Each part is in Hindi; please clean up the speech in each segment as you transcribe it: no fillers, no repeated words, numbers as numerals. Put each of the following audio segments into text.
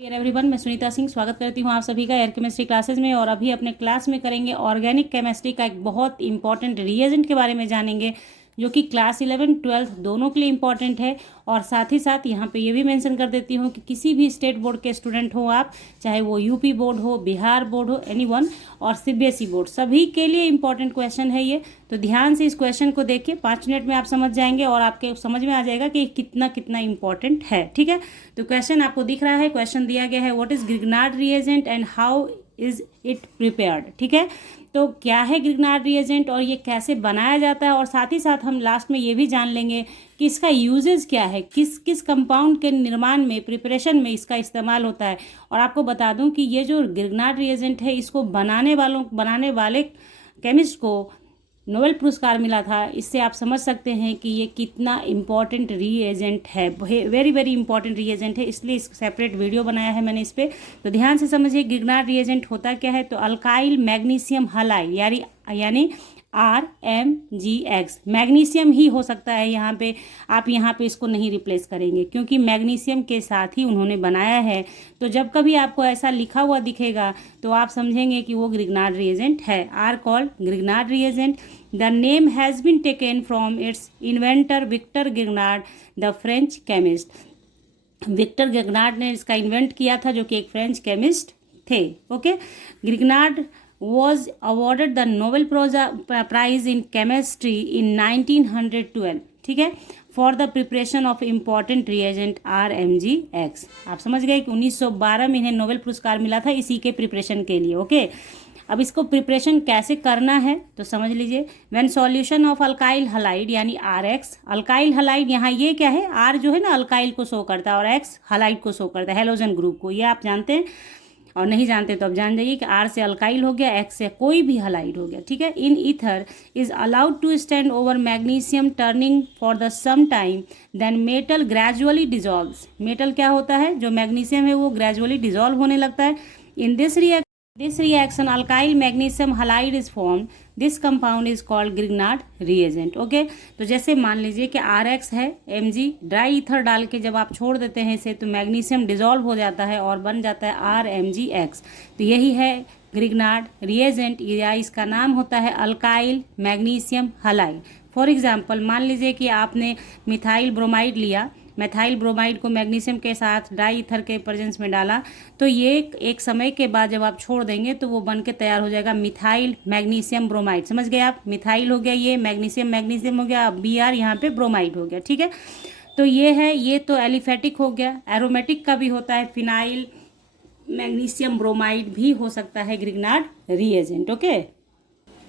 एवरीवन, मैं सुनीता सिंह स्वागत करती हूँ आप सभी का एयर केमिस्ट्री क्लासेस में। और अभी अपने क्लास में करेंगे ऑर्गेनिक केमिस्ट्री का एक बहुत इंपॉर्टेंट रिएजेंट के बारे में जानेंगे, जो कि क्लास 11 12 दोनों के लिए इंपॉर्टेंट है। और साथ ही साथ यहाँ पे ये भी मेंशन कर देती हूँ कि किसी भी स्टेट बोर्ड के स्टूडेंट हो आप, चाहे वो यूपी बोर्ड हो, बिहार बोर्ड हो, एनीवन, और सीबीएसई बोर्ड, सभी के लिए इंपॉर्टेंट क्वेश्चन है ये। तो ध्यान से इस क्वेश्चन को देखिए, 5 मिनट में आप समझ जाएंगे और आपके समझ में आ जाएगा कि कितना कितना इंपॉर्टेंट है। ठीक है, तो क्वेश्चन आपको दिख रहा है, क्वेश्चन दिया गया है what is Grignard reagent and how is it prepared. ठीक है, तो क्या है ग्रिग्नार्ड रिएजेंट और ये कैसे बनाया जाता है, और साथ ही साथ हम लास्ट में ये भी जान लेंगे कि इसका यूजेज क्या है, किस किस कंपाउंड के निर्माण में, प्रिपरेशन में इसका इस्तेमाल होता है। और आपको बता दूं कि ये जो ग्रिग्नार्ड रिएजेंट है, इसको बनाने वाले केमिस्ट को नोबेल पुरस्कार मिला था। इससे आप समझ सकते हैं कि ये कितना इम्पॉर्टेंट रिएजेंट है, वेरी वेरी इंपॉर्टेंट रिएजेंट है, इसलिए इस सेपरेट वीडियो बनाया है मैंने इस पर। तो ध्यान से समझिए ग्रिग्नार्ड रिएजेंट होता क्या है। तो अल्काइल मैग्नीशियम हलाइड यानी RMgX, मैग्नीशियम ही हो सकता है यहाँ पे, आप यहाँ पे इसको नहीं रिप्लेस करेंगे क्योंकि मैग्नीशियम के साथ ही उन्होंने बनाया है। तो जब कभी आपको ऐसा लिखा हुआ दिखेगा तो आप समझेंगे कि वो ग्रिग्नार्ड रिएजेंट है। Are called Grignard reagent. The name has been taken from its inventor Victor Grignard, the French chemist. Victor Grignard ने इसका इन्वेंट किया था, जो कि एक फ्रेंच केमिस्ट थे। Okay, Grignard was awarded the Nobel Prize in Chemistry in 1912, ठीक है, for the preparation of important reagent RMgX। आप समझ गए कि 1912 में इन्हें नोबेल पुरस्कार मिला था इसी के प्रिपरेशन के लिए। ओके, अब इसको प्रिपरेशन कैसे करना है तो समझ लीजिए। When solution of alkyl halide यानी RX, अल्काइल हलाइड यहाँ ये क्या है, R जो है ना अल्काइल को शो करता है और X हलाइड को शो करता है, हेलोजन ग्रुप को, ये आप जानते हैं। और नहीं जानते तो अब जान जाइए कि R से अल्काइल हो गया, X से कोई भी हलाइड हो गया। ठीक है, in ether is allowed to stand over magnesium turning for the some time, then metal gradually dissolves. Metal क्या होता है, जो मैग्नीशियम है वो ग्रेजुअली डिजॉल्व होने लगता है। In this reaction alkyl magnesium halide is form, this compound is called Grignard reagent. Okay, तो जैसे मान लीजिए कि RX है, Mg ड्राई ईथर डाल के जब आप छोड़ देते हैं इसे तो मैग्नीशियम डिजॉल्व हो जाता है और बन जाता है RMgX। तो यही है ग्रिग्नार्ड रिएजेंट, या इसका नाम होता है alkyl magnesium halide. For example मान लीजिए कि आपने मिथाइल ब्रोमाइड लिया, मेथाइल ब्रोमाइड को मैग्नीशियम के साथ डाई ईथर के प्रेजेंस में डाला, तो ये एक समय के बाद जब आप छोड़ देंगे तो वो बन के तैयार हो जाएगा मिथाइल मैग्नीशियम ब्रोमाइड। समझ गए आप, मिथाइल हो गया, ये मैग्नीशियम हो गया, Br यहाँ पे ब्रोमाइड हो गया। ठीक है, तो ये है, ये तो एलिफेटिक हो गया। एरोमेटिक का भी होता है, फिनाइल मैग्नीशियम ब्रोमाइड भी हो सकता है ग्रिग्नार्ड रिएजेंट। ओके,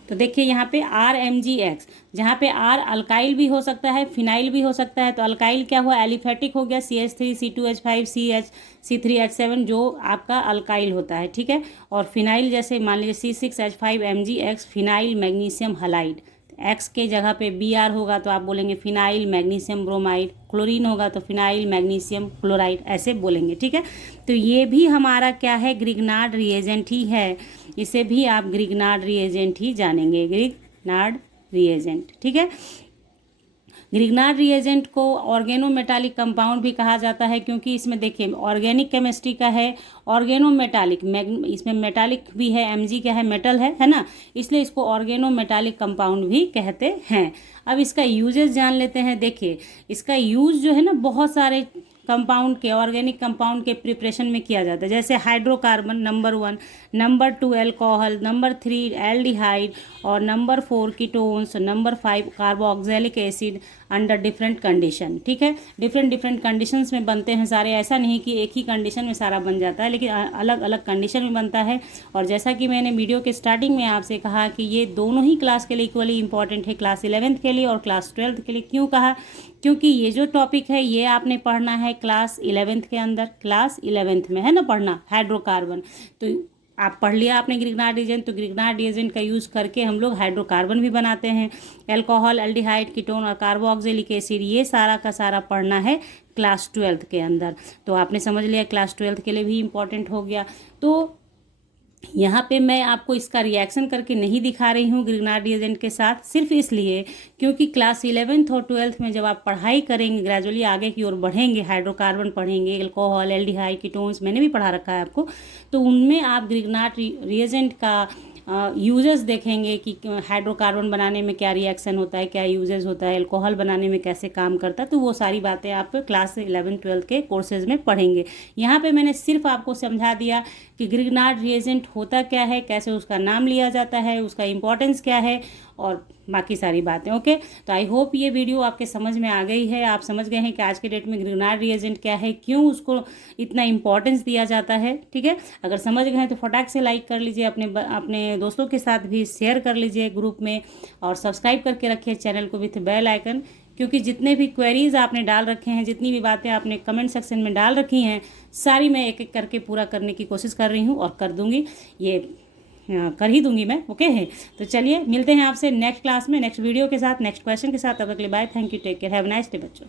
तो देखिए यहाँ पे RMgX, जहाँ पे R अल्काइल भी हो सकता है, फिनाइल भी हो सकता है। तो अल्काइल क्या हुआ, एलिफेटिक हो गया, CH3 C2H5 CH C3H7 जो आपका अल्काइल होता है। ठीक है, और फिनाइल जैसे मान लीजिए C6H5 MgX, phenyl magnesium halide. X के जगह पे Br होगा तो आप बोलेंगे फिनाइल मैग्नीशियम ब्रोमाइड, क्लोरीन होगा तो फिनाइल मैग्नीशियम क्लोराइड, ऐसे बोलेंगे। ठीक है, तो ये भी हमारा क्या है, ग्रिग्नार्ड रिएजेंट ही है, इसे भी आप ग्रिग्नार्ड रिएजेंट ही जानेंगे, ग्रिग्नार्ड रिएजेंट। ठीक है, ग्रिग्नार्ड रिएजेंट को ऑर्गेनोमेटालिक कंपाउंड भी कहा जाता है, क्योंकि इसमें देखिए ऑर्गेनिक केमिस्ट्री का है, ऑर्गेनोमेटालिक, इसमें मेटालिक भी है, Mg क्या है, मेटल है ना, इसलिए इसको ऑर्गेनोमेटालिक कंपाउंड भी कहते हैं। अब इसका यूजेस जान लेते हैं। देखिए इसका यूज जो है ना बहुत सारे कंपाउंड के, ऑर्गेनिक कंपाउंड के प्रिपरेशन में किया जाता है, जैसे hydrocarbon number 1, number 2 alcohol, number 3 aldehyde, और number 4 ketones, number 5 carboxylic acid under different condition. ठीक है, डिफरेंट कंडीशंस में बनते हैं सारे, ऐसा नहीं कि एक ही कंडीशन में सारा बन जाता है, लेकिन अलग अलग कंडीशन में बनता है। और जैसा कि मैंने वीडियो के स्टार्टिंग में आपसे कहा कि ये दोनों ही क्लास के लिए इक्वली इंपॉर्टेंट है, क्लास 11th के लिए और क्लास 12th के लिए। क्यों कहा, क्योंकि ये जो टॉपिक है ये आपने पढ़ना है क्लास 11th के अंदर, क्लास 11th में है ना पढ़ना हाइड्रोकार्बन। तो आप पढ़ लिया आपने ग्रिग्नार्ड रिएजेंट, तो ग्रिग्नार्ड रिएजेंट का यूज़ करके हम लोग हाइड्रोकार्बन भी बनाते हैं, अल्कोहल, एल्डिहाइड, कीटोन और कार्बोक्सिलिक एसिड, ये सारा का सारा पढ़ना है क्लास 12th के अंदर। तो आपने समझ लिया क्लास 12th के लिए भी इम्पॉर्टेंट हो गया। तो यहाँ पे मैं आपको इसका रिएक्शन करके नहीं दिखा रही हूँ ग्रिग्नार्ड रिएजेंट के साथ, सिर्फ इसलिए क्योंकि क्लास 11th और 12th में जब आप पढ़ाई करेंगे, ग्रेजुअली आगे की ओर बढ़ेंगे, हाइड्रोकार्बन पढ़ेंगे, एल्कोहल, एल्डिहाइड, कीटोन्स मैंने भी पढ़ा रखा है आपको, तो उनमें आप ग्रिग्नार्ड रिएजेंट का यूजेस देखेंगे कि हाइड्रोकार्बन बनाने में क्या रिएक्शन होता है, क्या यूजेस होता है, अल्कोहल बनाने में कैसे काम करता है, तो वो सारी बातें आप क्लास 11th-12th के कोर्सेज में पढ़ेंगे। यहाँ पे मैंने सिर्फ आपको समझा दिया कि ग्रिग्नार्ड रिएजेंट होता क्या है, कैसे उसका नाम लिया जाता है, उसका इंपॉर्टेंस क्या है और बाकी सारी बातें। ओके, तो आई होप ये वीडियो आपके समझ में आ गई है, आप समझ गए हैं कि आज के डेट में ग्रिग्नार्ड रिएजेंट क्या है, क्यों उसको इतना इंपॉर्टेंस दिया जाता है। ठीक है, अगर समझ गए हैं तो फटाक से लाइक कर लीजिए, अपने दोस्तों के साथ भी शेयर कर लीजिए ग्रुप में, और सब्सक्राइब करके रखिए चैनल को विथ बेल आइकन, क्योंकि जितने भी क्वेरीज आपने डाल रखे हैं, जितनी भी बातें आपने कमेंट सेक्शन में डाल रखी हैं, सारी मैं एक एक करके पूरा करने की कोशिश कर रही हूँ और कर दूँगी, ये कर ही दूंगी मैं। ओके है, तो चलिए मिलते हैं आपसे नेक्स्ट क्लास में, नेक्स्ट वीडियो के साथ, नेक्स्ट क्वेश्चन के साथ। तब तक के लिए bye, thank you, take care, have a nice day बच्चों।